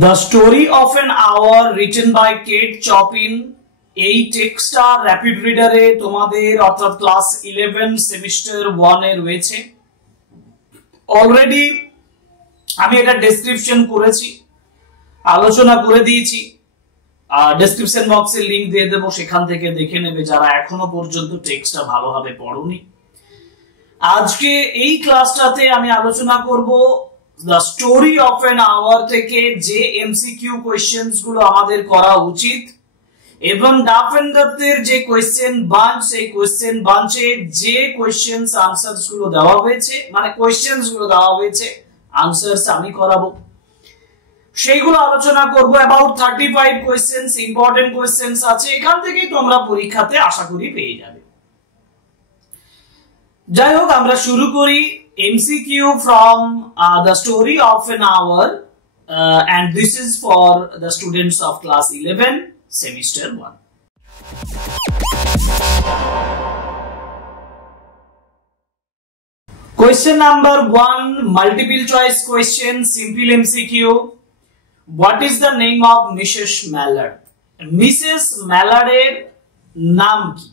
The Story of an Hour written by Kate Chopin এই টেক্সটটা rapid রিডারে তোমাদের অর্থাৎ ক্লাস 11 সেমিস্টার 1 এ রয়েছে। অলরেডি আমি এটা ডেসক্রিপশন করেছি, আলোচনা করে দিয়েছি, ডেসক্রিপশন বক্সে লিংক দিয়ে দেব, সেখান থেকে দেখে নেবে যারা এখনো পর্যন্ত টেক্সটটা ভালোভাবে পড়োনি। আজকে এই ক্লাসটাতে আমি আলোচনা করব The Story of an Hour থেকে যে এমসিকিউ কোশ্চেনস গুলো আমাদের করা উচিত এবং ডাফেন্ডারদের যে কোশ্চেন বাঞ্চ, সেই কোশ্চেন বাঞ্চে যে কোশ্চেনস আনসারস গুলো দেওয়া হয়েছে, মানে কোশ্চেনস গুলো দেওয়া হয়েছে, আনসারস আমি করাবো, সেইগুলো আলোচনা করব। অ্যাবাউট 35 কোশ্চেনস, ইম্পর্টেন্ট কোশ্চেনস আছে, এখান থেকেই তোমরা পরীক্ষাতে আশা করি পেয়ে যাবে। যাই হোক, আমরা শুরু করি MCQ from The Story of an Hour, and this is for the students of class 11 semester 1. Question number 1, multiple choice question, simple MCQ. What is the name of Mrs. Mallard? Mrs. Mallard এর নাম কি?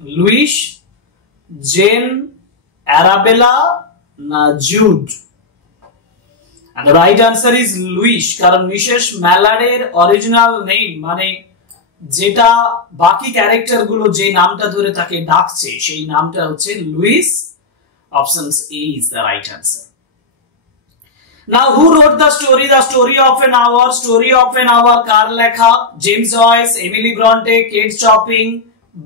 Luis, Jane, Arabella না Jude? And the right answer is Louise, কারণ Mrs ম্যালার্ডের original name মানে যেটা বাকি character গুলো যে নামটা ধরে তাকে ডাকছে সেই নামটা হচ্ছে Luis. Options A is the right answer. Now, who wrote the story? The Story of an Hour. Story of an Hour কার লেখা? James Joyce, Emily Bronte, Kate Chopin,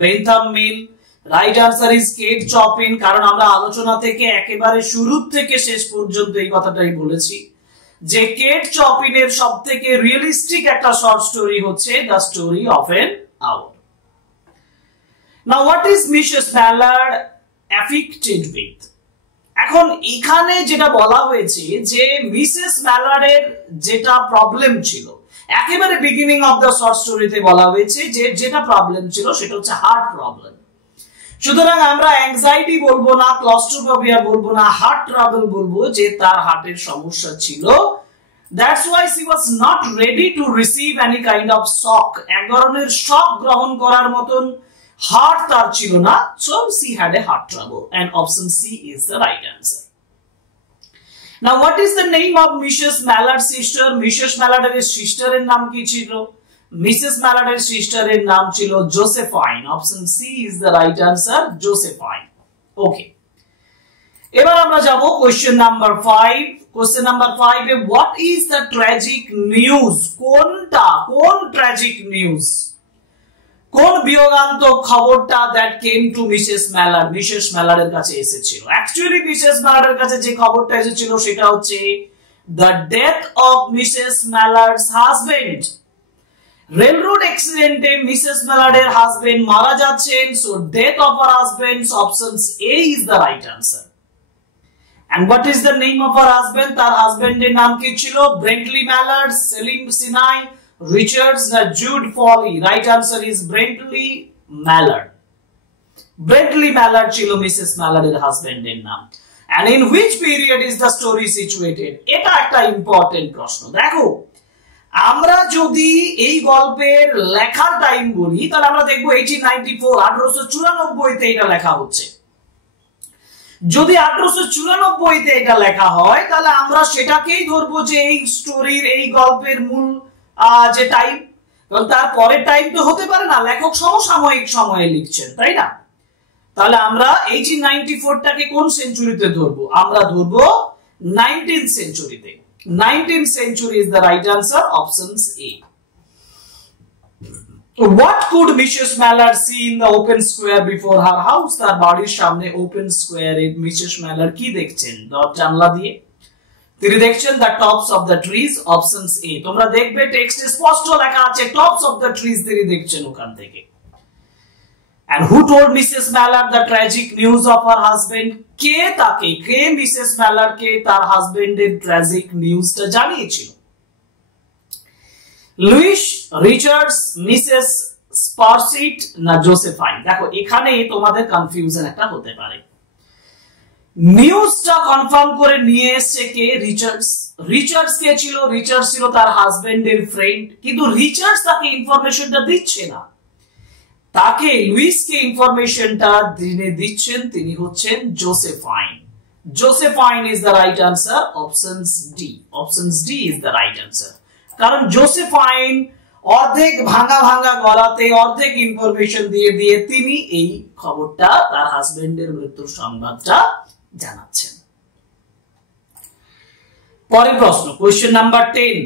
Bentham Mill. Right answer is Kate Chopin, কারণ আমরা আলোচনা থেকে একেবারে শুরু থেকে শেষ পর্যন্ত এই কথাটাই বলেছি যে কেট চপিনের সবথেকে রিয়েলিস্টিক একটা শর্ট স্টোরি হচ্ছে the story of an hour. Now what is Mrs Mallard afflicted with? এখন এখানে যেটা বলা হয়েছে যে মিসেস ম্যালার্ডের যেটা প্রবলেম ছিল, একেবারে বিগিনিং অফ দ্য শর্ট স্টোরিতে বলা হয়েছে যে যেটা প্রবলেম ছিল সেটা হচ্ছে হার্ট প্রবলেম। সুতরাং আমরা অ্যাংজাইটি বলবো না, ক্লস্ট্রোফোবিয়া বলবো না, হার্ট ট্রাবল বলবো যে তার হার্টের সমস্যা ছিল। That's why she was not ready to receive any kind of শক, এক ধরনের শক গ্রহণ করার মতন হার্ট তার ছিল না। So she had a heart trouble, and option C is the right answer. Now what is the name of Mrs Mallard sister? Mrs ম্যালার্ডের সিস্টারের নাম কি ছিল? মিসেস ম্যালার্ডের সিস্টারের নাম ছিল Josephine. Option C is the right answer, Josephine. Okay, এবার আমরা যাব কোশ্চেন নাম্বার 5। কোশ্চেন নাম্বার 5 এ what is the tragic news? কোন ট্র্যাজিক নিউজ, কোন বিয়োগান্তক খবরটা that came to Mrs Mallard, Mrs ম্যালার্ডের কাছে এসেছিল? অ্যাকচুয়ালি মিসেস ম্যালার্ডের কাছে যে খবরটা এসেছিল সেটা হচ্ছে the death of Mrs Mallard's husband. Railroad অ্যাক্সিডেন্টে মিসেস ম্যালার্ডের হাজবেন্ড মারা যাচ্ছেন, so death of her husband, options A is the right answer. And what is the name of her husband? তার হাজবেন্ডের নাম কি ছিল? Brently Mallard, Saleem Sinai, Richards না Jude Foley? Right answer is Brently Mallard. Brently Mallard ছিল Mrs ম্যালার্ডের হাজবেন্ডের নাম। And in which period is the story situated? এটা একটা ইম্পর্টেন্ট প্রশ্ন। দেখো, আমরা যদি এই গল্পের লেখার টাইম বলি তাহলে আমরা দেখবো 1894, 1894 তে এটা লেখা হচ্ছে। যদি 1894 তে এটা লেখা হয় তাহলে আমরা সেটাকেই ধরবো যে এই স্টোরির, এই গল্পের মূল যে টাইম। কারণ তার পরের টাইম তো হতে পারে না, লেখক সমসাময়িক সময়ে লিখছেন, তাই না? তাহলে আমরা 1894 টাকে কোন সেঞ্চুরিতে ধরবো? আমরা ধরবো 19th সেঞ্চুরিতে। 19th century is the right answer, options A. What could Mrs. Mallard see in the open square before her house? তার বাড়ির সামনে ওপেন স্কোয়ারে মিসেস ম্যালার্ড কি দেখছেন? জানলা দিয়ে তিনি দেখছেন the tops of the trees, options A. তোমরা দেখবে টেক্সটে স্পষ্ট লেখা আছে tops of the trees তিনি দেখছেন ওখান থেকে। And who told Mrs. Mallard the tragic news of her husband? কে মিসেস ম্যালার্ড কে তার হাজবেন্ডের ট্র্যাজিক নিউজটা জানিয়েছিল? লুইস, রিচার্ডস, মিসেস স্পারসিট না জোসেফাইন? দেখো, এখানে তোমাদের কনফিউশন একটা হতে পারে। নিউজটা কনফার্ম করে নিয়ে এসেছে কে? রিচার্ডস। রিচার্ডস কে ছিল? রিচার্ডস ছিল তার হাজবেন্ডের ফ্রেন্ড, কিন্তু রিচার্ডস তাকে ইনফরমেশনটা দিচ্ছে না, তাকে লুইসকে ইনফরমেশনটা দিচ্ছেন তিনি হচ্ছেন Josephine. Josephine is the right answer, options D. Options D is the right answer, কারণ জোসেফাইন অর্ধেক ভাঙা ভাঙা গলাতে অর্ধেক ইনফরমেশন দিয়ে দিয়ে তিনি এই খবরটা, তার হাজবেন্ডের মৃত্যুর সংবাদটা জানাচ্ছেন। পরের প্রশ্ন, question number 10,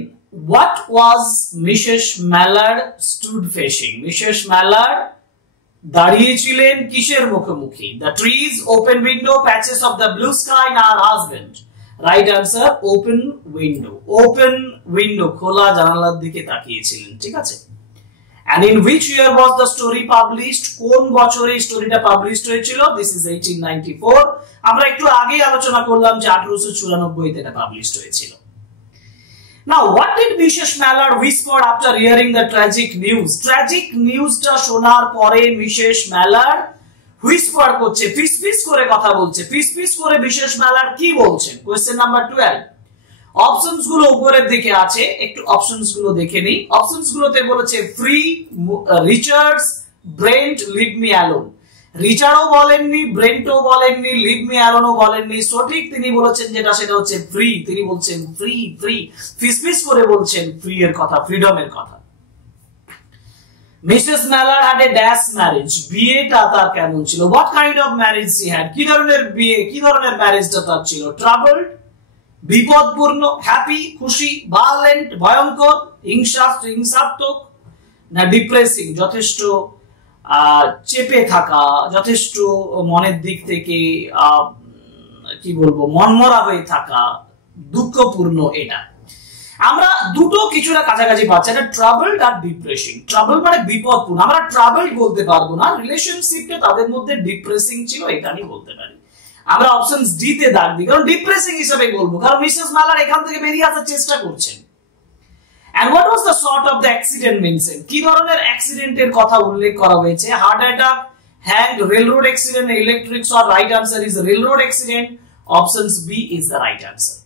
what was Mrs. Mallard stood facing? Mrs. Mallard দাঁড়িয়েছিলেন কিসের মুখোমুখি? The trees, open window, patches of the blue sky, না husband? Right answer open window. Open window, খোলা জানালার দিকে তাকিয়েছিলেন, ঠিক আছে। And in which year was the story published? কোন বছরে স্টোরিটা পাবলিশড হয়েছিল? This is 1894। আমরা একটু আগে আলোচনা করলাম যে 1894 তে এটা পাবলিশড হয়েছিল। Now what did Mrs. Mallard whisper after hearing the tragic news? Tragic নিউজটা শোনার পরে মিসেস ম্যালার্ড হুইসপার করছে, ফিসফিস করে কথা বলছে। ফিসফিস করে মিসেস ম্যালার্ড কি বলছেন? Question number 12। অপশনস গুলো উপরের দিকে আছে, একটু অপশনস গুলো দেখে নিই। অপশনস গুলোতে বলেছে free, Richards, Brent, leave me alone. রিচার্ডও বলেননি, ব্রেন্টও বলেননি, লিভ মি অ্যালোনও বলেননি। সঠিক তিনি বলেছেন যেটা সেটা হচ্ছে ফ্রি। তিনি বলছেন ফ্রি ফ্রি, ফিসফিস করে বলছেন ফ্রি এর কথা, ফ্রিডমের কথা। Mrs Mallard had a dash marriage. বিয়েটা তার কেমন ছিল? What kind of marriage she had? কি ধরনের বিয়ে, কি ধরনের ম্যারেজটা তার ছিল? ট্রাবলড, বিপদপূর্ণ, হ্যাপি, খুশি, ভায়োলেন্ট, ভয়ঙ্কর, হিংসাত্মক, না ডিপ্রেসিং, যথেষ্ট চেপে থাকা, যথেষ্ট মনের দিক থেকে কি বলবো মনমরা হয়ে থাকা, দুঃখপূর্ণ। এটা আমরা দুটো কিছুটা কাছাকাছি পাচ্ছি, এটা ট্রাবলড আর ডিপ্রেসিং। ট্রাবল মানে বিপদপূর্ণ, আমরা ট্রাবলড বলতে পারবো না। রিলেশনশিপটা তাদের মধ্যে ডিপ্রেসিং ছিল, এটা আমি বলতে পারি। আমরা অপশন ডি তে দাগ দিই, কারণ ডিপ্রেসিং হিসেবে বলবো, কারণ মিসেস ম্যালার্ড এখান থেকে বেরিয়ে আসার চেষ্টা করছেন। And what was the sort of the accident mentioned? কি ধরনের অ্যাক্সিডেন্টের কথা উল্লেখ করা হয়েছে? Heart attack, hanged, railroad accident, electric short. Right answer is railroad accident. Options B is the right answer.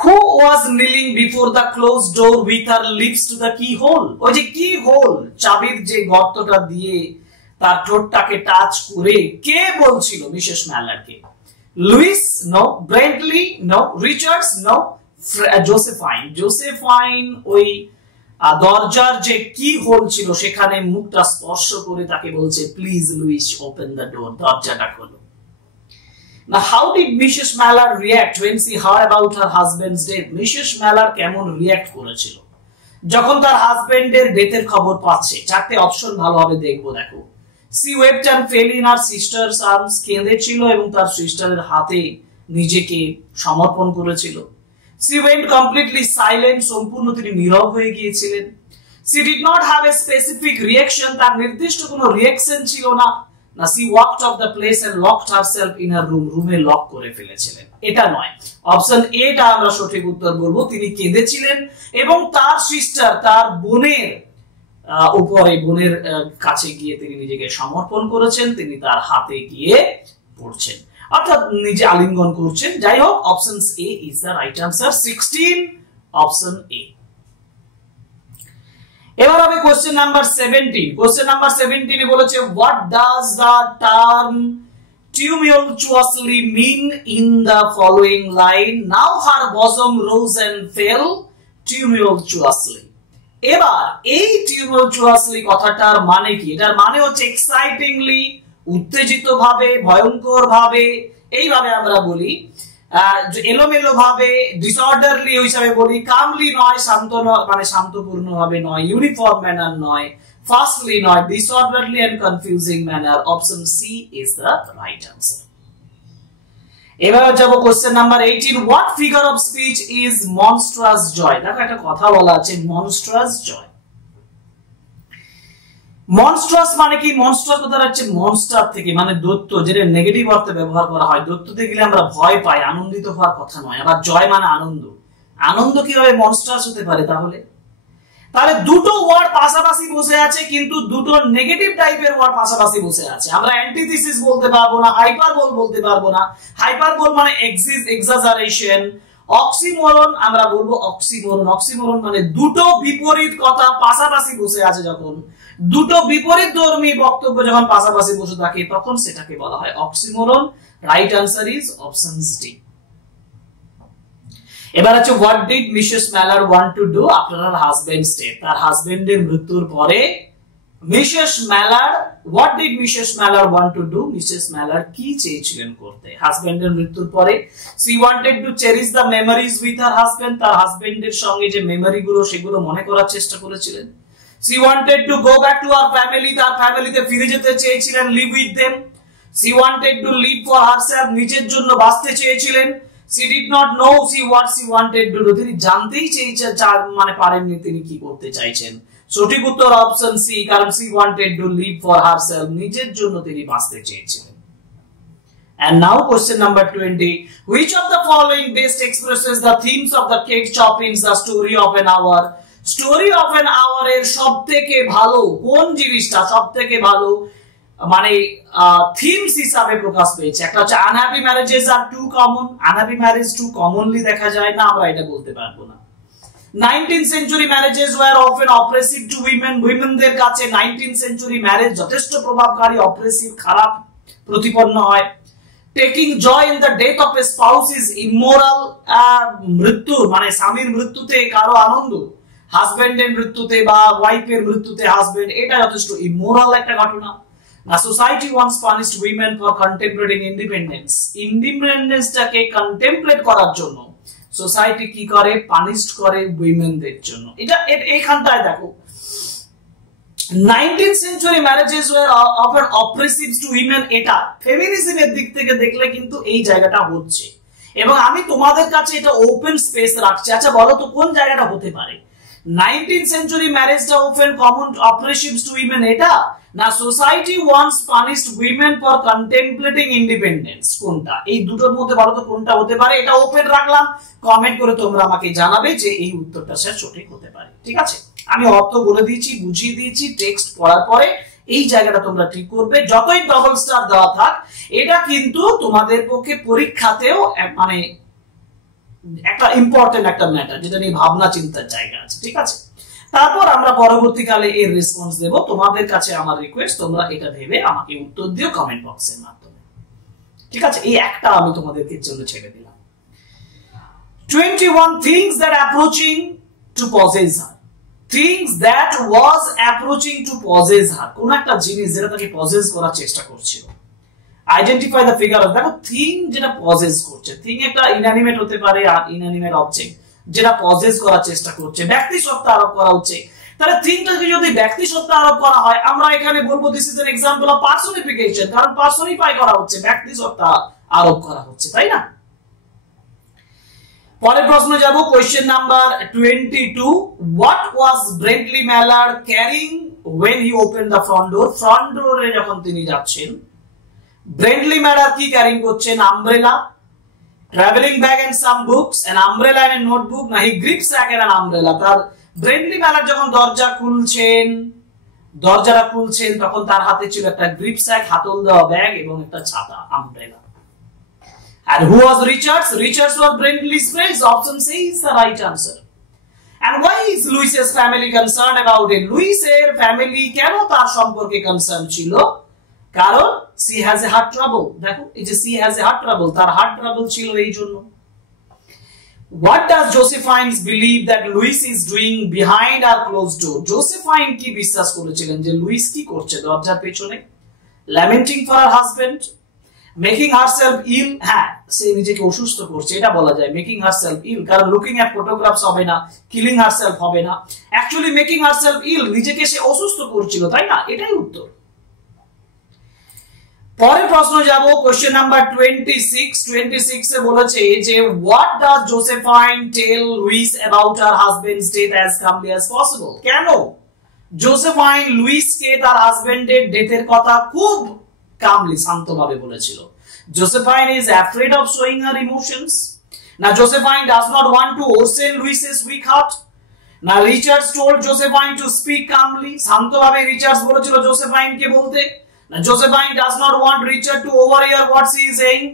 Who was kneeling before the closed door with her lips to the keyhole? ওই যে keyhole, চাবির যে গর্তটা দিয়ে তার ঠোঁটটাকে touch করে কে বলছিল মিসেস ম্যালার্ডকে? Louise? No. Brently? No. Richards? No. Josephine. Josephine ওই দরজার যে কি হোল ছিল সেখানে মুখটা স্পর্শ করে তাকে বলছে please Louise open the door, দরজাটা খোলো। Now how did Mrs. Mallard react when she heard about her husband's death? Mrs. Mallard কেমন রিঅ্যাক্ট করেছিল যখন তার হাজবেন্ডের ডেথের খবর পাচ্ছে? চারটে অপশন ভালোভাবে দেখবো, দেখো। She wept and fell in her sister's arms, কেঁদেছিল এবং তার সিস্টারের হাতে নিজেকে সমর্পণ করেছিল। She went completely silent, সম্পূর্ণ তিনি নীরব হয়ে গিয়েছিলেন। She did not have a specific reaction, তার নির্দিষ্ট কোনো রিঅ্যাকশন ছিল না। না, she walked off the place and locked herself in her room, রুমে লক করে ফেলেছিলেন। এটা নয়, অপশন এ টা আমরা সঠিক উত্তর বলবো। তিনি কেঁদেছিলেন এবং তার সিস্টার, তার বোনের উপরে, বোনের কাছে গিয়ে তিনি নিজেকে সমর্পণ করেছেন, তিনি তার হাতে গিয়ে পড়ছেন, অর্থাৎ নিজে আলিঙ্গন করছেন। যাই হোক, option A is the right answer, 16, option A. এবার হবে কোশ্চেন নাম্বার 17। কোশ্চেন নাম্বার 17 এ বলেছে what does the term tumultuously mean in the following line? Now her bosom rose and fell tumultuously. এবার এই tumultuously কথাটার মানে কি? এটার মানে হচ্ছে এক্সাইটিংলি, উত্তেজিত ভাবে, ভয়ঙ্কর ভাবে, এইভাবে আমরা বলি। এলোমেলো ভাবে, ডিসঅর্ডারলি হিসাবে বলি, কামলি নয়, শান্ত মানে শান্তপূর্ণ ভাবে নয়, ইউনিফর্ম ম্যানার নয়, ফাস্টলি নয়, disorderly and confusing manner. Option C is the right answer. এবার যাব question number 18। What figure of speech is monstrous joy? দেখো একটা কথা বলা আছে, মনস্ট্রাস জয়। মনস্ট্রাস মানে কি? মনস্ট্রাস কথা হচ্ছে মনস্টার থেকে, মানে দৈত্য, যেটা নেগেটিভ অর্থে ব্যবহার করা হয়। দৈত্যতে গেলে আমরা ভয় পাই, আনন্দিত হওয়ার কথা নয়। আবার জয় মানে আনন্দ। আনন্দ কিভাবে মনস্ট্রাস হতে পারে তাহলে? তাহলে দুটো ওয়ার্ড পাশাপাশি বসে আছে কিন্তু দুটো নেগেটিভ টাইপের ওয়ার্ড পাশাপাশি বসে আছে। আমরা অ্যান্টিথিসিস বলতে পারবো না, হাইপারবোল বলতে পারবো না। হাইপারবোল মানে এক্সাজারেশন, অক্সিমোরন আমরা বলবো অক্সিমোরন। অক্সিমোরন মানে দুটো বিপরীত কথা পাশাপাশি বসে আছে, যখন দুটো বিপরীত ধর্মী বক্তব্য যখন পাশাপাশি বসে থাকে তখন সেটাকে বলা হয় oxymoron. Right answer is option D. এবার হচ্ছে what did Mrs Mallard want to do after her husband's death. তার হাজবেন্ডের মৃত্যুর পরে Mrs Mallard, what did Mrs Mallard want to do, Mrs Mallard কি চেয়েছিলেন করতে হাজবেন্ডের মৃত্যুর পরে? She wanted to cherish the memories with her husband, তার হাজবেন্ডের সঙ্গে যে মেমোরি গুলো সেগুলো মনে করার চেষ্টা করেছিলেন। She wanted to go back to her family, তার ফ্যামিলিতে ফিরে যেতে চেয়েছিলেন, live with them. She wanted to live for herself, নিজের জন্য বাঁচতে চেয়েছিলেন। She did not know what she wanted to do, তিনি জানতেই মানে পারেননি তিনি কি করতে চাইছেন। সঠিক উত্তর অপশন সি, কারণ she wanted to live for herself, নিজের জন্য তিনি বাঁচতে চেয়েছিলেন। And now question number 20, which of the following best expresses the themes of the Cake Choppings, the story of an hour? Story of an hour এর সবথেকে ভালো কোন জিনিসটা সবথেকে ভালো মানে থিমস হিসাবে প্রকাশ পেয়েছে? একটা হচ্ছে unhappy marriages are too common, unhappy marriage too commonly দেখা যায় না, আমরা এটা বলতে পারবো না। 19th century marriages were often oppressive to women, উইমেনদের কাছে 19th century ম্যারেজ যথেষ্ট প্রভাবকারী, অপ্রেসিভ, খারাপ প্রতিপন্ন হয়। Taking joy in the death of a spouse is immoral, মৃত্যু মানে স্বামীর মৃত্যুতে কারো আনন্দ, হাজবেন্ডের মৃত্যুতে বা ওয়াইফের মৃত্যুতে হাজবেন্ড, এটা যথেষ্ট ইমোরাল একটা ঘটনা। The society once punished women for contemplating independence. ইন্ডিপেন্ডেন্সটাকে কন্টেমপ্লেট করার জন্য সোসাইটি কি করে? পানিশড করে উইমেনদের জন্য। এটা এইখানটায় দেখো 19th century marriages were often oppressive to women, এটা ফেমিনিজমের দিক থেকে দেখলে কিন্তু এই জায়গাটা হচ্ছে, এবং আমি তোমাদের কাছে এটা ওপেন স্পেস রাখছি। আচ্ছা বলো তো কোন জায়গাটা হতে পারে? 19th century marriageটা often common oppressive to women, এটা না society once punished women for contemplating independence, কোনটা? এই দুটোর মধ্যে বলো তো কোনটা হতে পারে? এটা ওপেন রাখলাম, কমেন্ট করে তোমরা আমাকে জানাবে যে এই উত্তরটা স্যার সঠিক হতে পারে। ঠিক আছে, আমি অর্থ বলে দিয়েছি, বুঝিয়ে দিয়েছি, টেক্সট পড়ার পরে এই জায়গাটা তোমরা ঠিক করবে। যতই ডবল স্টার দেওয়া থাক, এটা কিন্তু তোমাদের পক্ষে পরীক্ষাতেও মানে একটা ইম্পর্টেন্ট একটা ম্যাটার, যেটা নিয়ে ভাবনা চিন্তার জায়গা আছে। ঠিক আছে, তারপর আমরা পরবর্তীকালে এর রেসপন্স দেব। তোমাদের কাছে আমার রিকোয়েস্ট, তোমরা এটা ভেবে আমাকে উত্তর দিও কমেন্ট বক্সের মাধ্যমে। ঠিক আছে, এই একটা আমি তোমাদেরকে জন্য ছেড়ে দিলাম। 21 things that approaching to possess her, things that was approaching to possess her, কোন একটা জিনিস যেটা তাকে পজেস করার চেষ্টা করছিল। আইডেন্টিফাই দ্য ফিগার অফ, দেখো থিং যেটা পজেস করছে, থিং একটা ইনঅ্যানিমেট হতে পারে আর ইনঅ্যানিমেট অবজেক্ট যেটা পজেস করার চেষ্টা করছে, ব্যক্তি সত্তা আরোপ করা হচ্ছে। তাহলে থিংটাকে যদি ব্যক্তি সত্তা আরোপ করা হয়, আমরা এখানে বলবো this is an example of personification, কারণ পার্সনিফাই করা হচ্ছে, ব্যক্তি সত্তা আরোপ করা হচ্ছে, তাই না? পরের প্রশ্ন যাব, question number 22, what was Brently Mallard carrying when he opened the front door? Front ডোরে যখন তিনি যাচ্ছেন, ব্রেন্টলি ম্যালার কি ক্যারিং করছেন? Umbrella, traveling bag and some books, an umbrella and a notebook, না he grip sack and an umbrella। তার ব্রেন্টলি ম্যালার যখন দরজাটা খুলছেন তখন তার হাতে ছিল একটা গ্রিপ স্যাক, হাতল দেওয়া ব্যাগ এবং একটা ছাতা, umbrella. And who was Richards? Richards was Brentley's friend. Option C is the right answer. And why is Louis's family concerned about it? Louis's family কেন তার সম্পর্কে কনসার্ন ছিল? কারণ she has a heart trouble, দেখো এই যে she has a heart trouble, তার heart trouble ছিল এই জন্য। What does Josephine believe that Louis is doing behind our closed door? Josephine কি বিশ্বাস করেছিলেন যে লুইস কি করছে দরজার পেছনে? Lamenting for her husband, making herself ill, হ্যাঁ সে নিজেকে অসুস্থ করছে এটা বলা যায়, making herself ill, কারণ looking at photographs হবে না, killing herself হবে না, actually making herself ill, নিজেকে সে অসুস্থ করছিল, তাই না? এটাই উত্তর। পরের প্রশ্ন যাব, কোশ্চেন নাম্বার 26 এ বলেছে যে what does Josephine tell Louis about her husband's death as calmly as possible? কেন জোসেফাইন লুইসকে তার হাজবেন্ডের ডেথের কথা খুব কামলি শান্তভাবে বলেছিল? Josephine is afraid of showing her emotions. Now Josephine does not want to worsen Louis's weak heart. না Richard told Josephine to speak calmly, শান্তভাবে Richard বলেছিল জোসেফাইনকে বলতে, না Josephine does not want Richard to overhear what she is saying,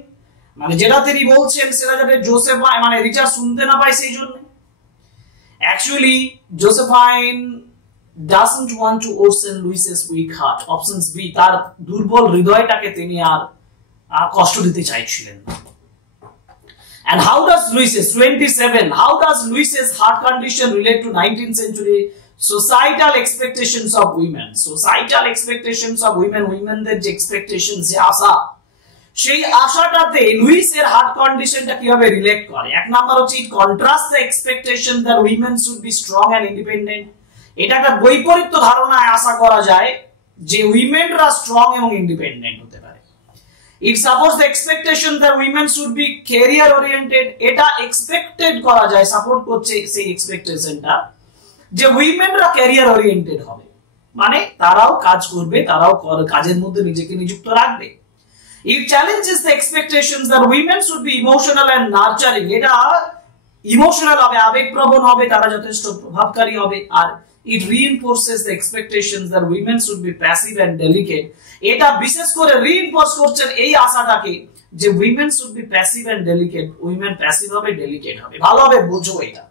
মানে যেটা তিনি বলছেন সেটা যাতে জোসেফাইন মানে রিচার্ড শুনতে না পায় সেই জন্য। Actually Josephine doesn't want to worsen Louis's weak heart, options B, তার দুর্বল হৃদয়টাকে তিনি আর কষ্ট দিতে চাইছিলেন না। And how does Louis's 27, how does Louis's heart condition relate to 19th century societal expectations of women? Societal expectations of women, womenদের যে expectations, যে আশা, সেই আশাটাতে লুইসের হার্ট কন্ডিশনটা কিভাবে রিলেট করে? এক নাম্বার হচ্ছে it contrasts the expectation that women should be strong and independent. এটা একটা বৈপরীত্য ধারণায় আশা করা যায় যে উইমেনরা স্ট্রং এবং ইন্ডিপেন্ডেন্ট হতে পারে। It supports the expectation that women should be career oriented. এটা এক্সপেক্টেড করা যায়, সাপোর্ট করছে সেই এক্সপেকটেশনটা যে উইমেনরা ক্যারিয়ার ওরিয়েন্টেড হবে, মানে তারাও কাজ করবে, তারাও কাজের মধ্যে নিজেকে নিযুক্ত রাখবে। It challenges the expectations that women should be emotional and nurturing. এটা ইমোশনাল হবে, আবেগপ্রবণ হবে, তারা যথেষ্ট প্রভাবকারী হবে। আর it reinforces the expectations that women should be passive and delicate. এটা বিশেষ করে রিইনফোর্স করছেন এই আশাটাকে যে women should be passive and delicate, women passive হবে, delicate হবে। ভালোভাবে বোঝো এটা।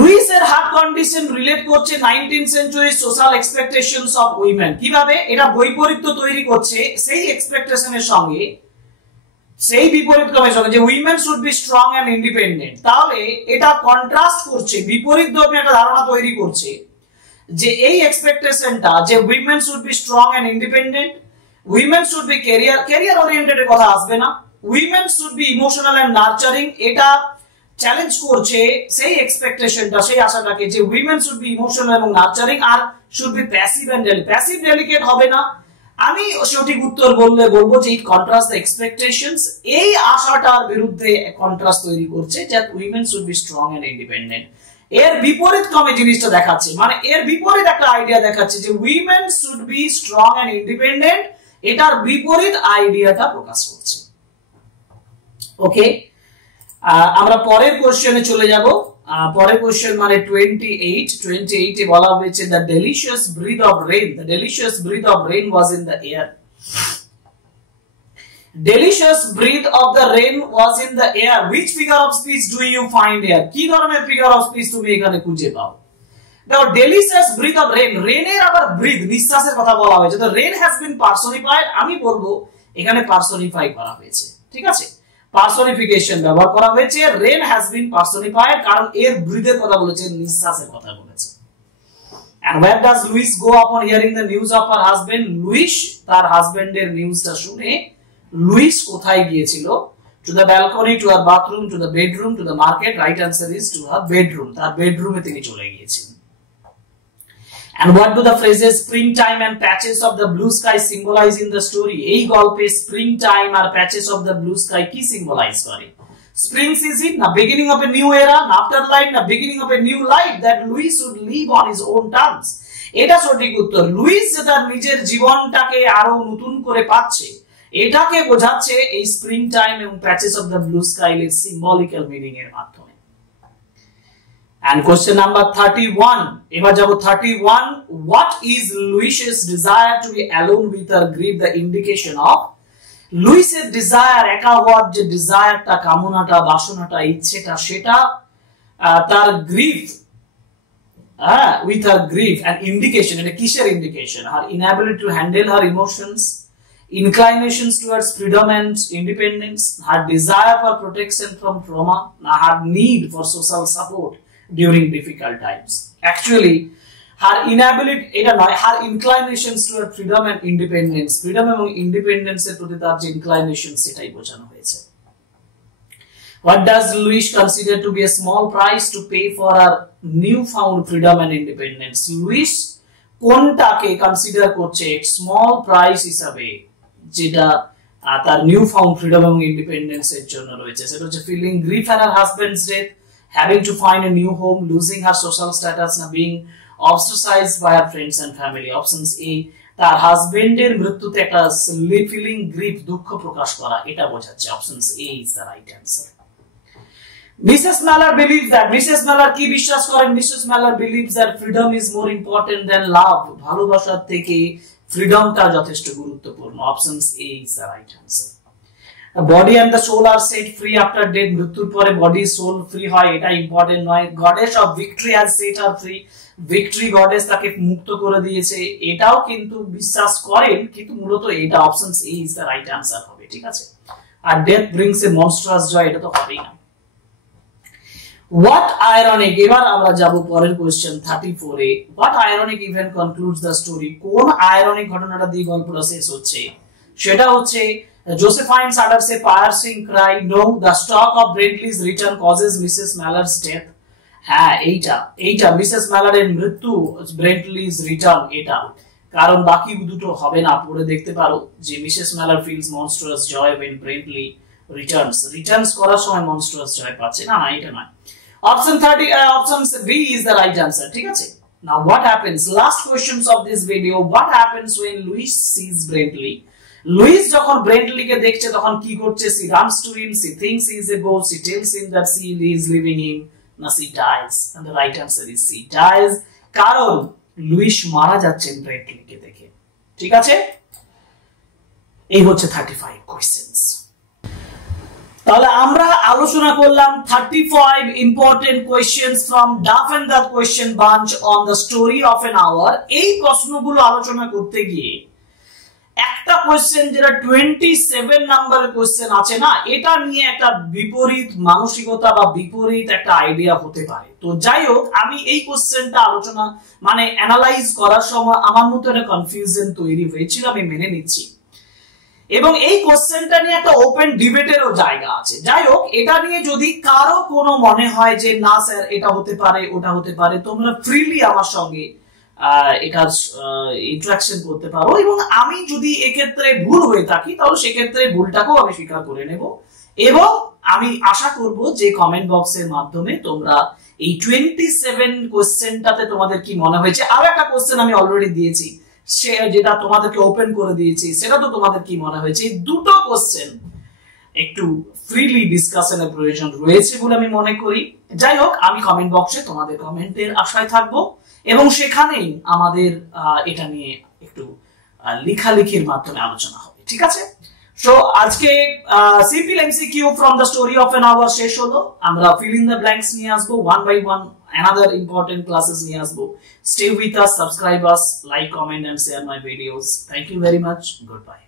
লুইসের হার্ট কন্ডিশন রিলেট করছে 19th century social expectations of women. কিভাবে? এটা বৈপরীত্য তৈরি করছে সেই এক্সপেকটেশনের সঙ্গে, সেই বিপরীতক্রমের সঙ্গে যে women should be strong and independent. তাহলে এটা কন্ট্রাস্ট করছে, বিপরীতধর্মী একটা ধারণা তৈরি করছে যে এই এক্সপেকটেশনটা যে women should be strong and independent, women should be career oriented এর কথা আসবে না, women should be emotional and nurturing, এটা চ্যালেঞ্জ করছে সেই এক্সপেকটেশনটা, সেই আশাটাকে যে উইমেন শুড বি ইমোশনাল এবং নার্চারিং আর should be passive and delicate. Passive delicate হবে না। আমি সঠিক উত্তর বলবো যে ইট কন্ট্রাস্ট দ্য এক্সপেকটেশনস, এই আশাটার বিরুদ্ধে কন্ট্রাস্ট তৈরি করছে যে women should be strong and independent. এর বিপরীত ক্রমে জিনিসটা দেখাচ্ছে, মানে এর বিপরীত একটা আইডিয়া দেখাচ্ছে যে women should be strong and independent, এটার বিপরীত আইডিয়াটা প্রকাশ করছে। ওকে, আমরা পরের কোশ্চেনে চলে যাব। পরের কোশ্চেন মানে 28 এ বলা হয়েছে the delicious breath of rain, the delicious breath of rain was in the air. Delicious breath of the rain was in the air. Which figure of speech do you find here? কি ধরনের figure of speech তুমি এখানে খুঁজে পাও? দেখো delicious breath of rain, রেনের আবার breathe নিঃশ্বাসের কথা বলা হয়েছে, তো rain has been personified, আমি বলবো এখানে পার্সোনিফাই করা হয়েছে। ঠিক আছে, পার্সোনিফিকেশন ব্যবহার করা হয়েছে, রেন হ্যাজ বিন পার্সোনিফাইড, কারণ এর ব্রিথের কথা বলেছে, নিঃশ্বাসের কথা বলেছে। And where does Louis go upon hearing the news of her husband? Louis তার হাজবেন্ডের নিউজটা শুনে লুইস কোথায় গিয়েছিল? To the balcony, to her bathroom, to the bedroom, to the market. Right answer is to her bedroom. তার বেডরুমে তিনি চলে গিয়েছিলেন। And what do the phrases springtime and patches of the blue sky symbolize in the story? এই গল্পে springtime R patches of the blue sky কি symbolize করে? Spring season, না beginning of a new era, না afterlife, না beginning of a new life that Louis should live on his own terms. এটা সঠিক উত্তর। লুইস যে তার নিজের জীবনটাকে আরো নতুন করে পাচ্ছে, এটাকে বোঝাচ্ছে এই springtime এবং patches of the blue sky এর symbolical meaning এর মাধ্যমে। And question number 31. এবার যাব 31. What is Louis's desire to be alone with her grief the indication of? Louis's desire, একা হওয়ার যে ডিজায়ারটা, কামনাটা, বাসনাটা, ইচ্ছেটা, সেটা তার grief, with her grief, an indication, এটা কিসের indication? Her inability to handle her emotions, inclinations towards freedom and independence, her desire for protection from trauma, her need for social support during difficult times. Actually her inability, এটা নয়, her inclinations toward freedom and independence, freedom এবং independence এর প্রতি তার যে inclination সেটাই বোঝানো হয়েছে। What does Louis consider to be a small price to pay for her newfound freedom and independence? Louis কোনটাকে কনসিডার করছে স্মল প্রাইস হিসাবে যেটা তার newfound freedom এবং independence এর জন্য রয়েছে? সেটা হচ্ছে feeling grief at her husband's death, having to find a new home, losing her social status, না being ostracized by her friends and family. Options A, তার হাজবেন্ডের মৃত্যুতে একটা ফিলিং গ্রিফ, দুঃখ প্রকাশ করা, এটা বোঝাচ্ছে। Options A is the right answer. Mrs. Mallard believes that Mrs. Mallard কি বিশ্বাস করেন? Mrs. Mallard believes that freedom is more important than love. ভালোবাসার থেকে ফ্রিডমটা যথেষ্ট গুরুত্বপূর্ণ। Options A is the right answer. The body and the soul are set free after death. মৃত্যুর পরে body soul free হয়, এটা ইম্পর্টেন্ট নয়। Goddess of victory has set her free. Victory goddess তাকে মুক্ত করে দিয়েছে, এটাও কিন্তু বিশ্বাস করেন, কিন্তু মূলত এটা options A is the right answer হবে, ঠিক আছে। আর ডেথ ব্রিংস এ মনস্ট্রাস জয়, এটা তো হবেই না। What ironic, এবার আমরা যাব পরের question 34 A. What ironic event concludes the story? কোন আয়রনিক ঘটনাটা দিয়ে গল্পটা শেষ হচ্ছে? সেটা হচ্ছে Josephine utters a piercing cry, no, the stock of Brently's return causes Mrs. Mallard's death. হ্যাঁ, এইটা মিসেস ম্যালার্ডের মৃত্যু, ব্রেন্টলিজ রিটার্ন, এটা। কারণ বাকি দুটো হবে না, পড়ে দেখতে পারো যে Mrs Mallard feels monstrous joy when Brentley returns করার সময় মনস্ট্রাস জয় পাচ্ছে না, এটা নয়। Option B is the right answer, ঠিক আছে। Now what happens? Last questions of this video. What happens when Louis sees Brentley? Louis যখন ব্রেন্টলিকে দেখছে তখন কি করছে? She runs to him, she thinks he is a ghost, she tells him that she is leaving him. না, she dies, and the right answer is she dies, কারণ Luis মারা যাচ্ছেন ব্রেন্টলিকে দেখে, ঠিক আছে। এই হচ্ছে 35 কোশ্চেনস। তাহলে আমরা আলোচনা করলাম 35 important questions from Duff and the question bunch on the story of an hour. এই প্রশ্নগুলো আলোচনা করতে গিয়ে একটা কোশ্চেন যেটা 27 নাম্বারের কোশ্চেন আছে না, এটা নিয়ে একটা বিপরীত মানসিকতা বা বিপরীত একটা আইডিয়া হতে পারে। তো যাই হোক, আমি এই কোশ্চেনটা আলোচনা মানে অ্যানালাইজ করার সময় আমার মতো একটা কনফিউশন তৈরি হয়েছিল, আমি মেনে নিচ্ছি। এবং এই কোশ্চেনটা নিয়ে একটা ওপেন ডিবেটেরও জায়গা আছে। যাই হোক, এটা নিয়ে যদি কারো কোনো মনে হয় যে না স্যার এটা হতে পারে ওটা হতে পারে, তোমরা ফ্রিলি আমার সঙ্গে এটার ইন্টারাকশন করতে পারো, এবং আমি যদি এক্ষেত্রে ভুল হয়ে থাকি তাহলে সেক্ষেত্রে ভুলটাকেও আমি স্বীকার করে নেব। এবং আমি আশা করব যে কমেন্ট বক্সের মাধ্যমে তোমরা এই 27 কোশ্চেনটাতে তোমাদের কি মনে হয়েছে। আরো একটা কোশ্চেন আমি অলরেডি দিয়েছি, সে যেটা তোমাদেরকে ওপেন করে দিয়েছি, সেটা তো তোমাদের কি মনে হয়েছে। এই দুটো কোশ্চেন একটু ফ্রিলি ডিসকাশনের প্রয়োজন রয়েছে বলে আমি মনে করি। যাই হোক, আমি কমেন্ট বক্সে তোমাদের কমেন্টের আশায় থাকবো, এবং সেখানেই আমাদের এটা নিয়ে একটু লেখালেখির মাধ্যমে আলোচনা হবে, ঠিক আছে। সো আজকে simple MCQ from the story of an hour শেষ হলো। আমরা ফিল ইন দ্য ব্ল্যাঙ্কস নিয়ে আসবো, one by one another important classes নিয়ে আসবো। Stay with us, subscribe us, like, comment and share my videos. Thank you very much. Goodbye.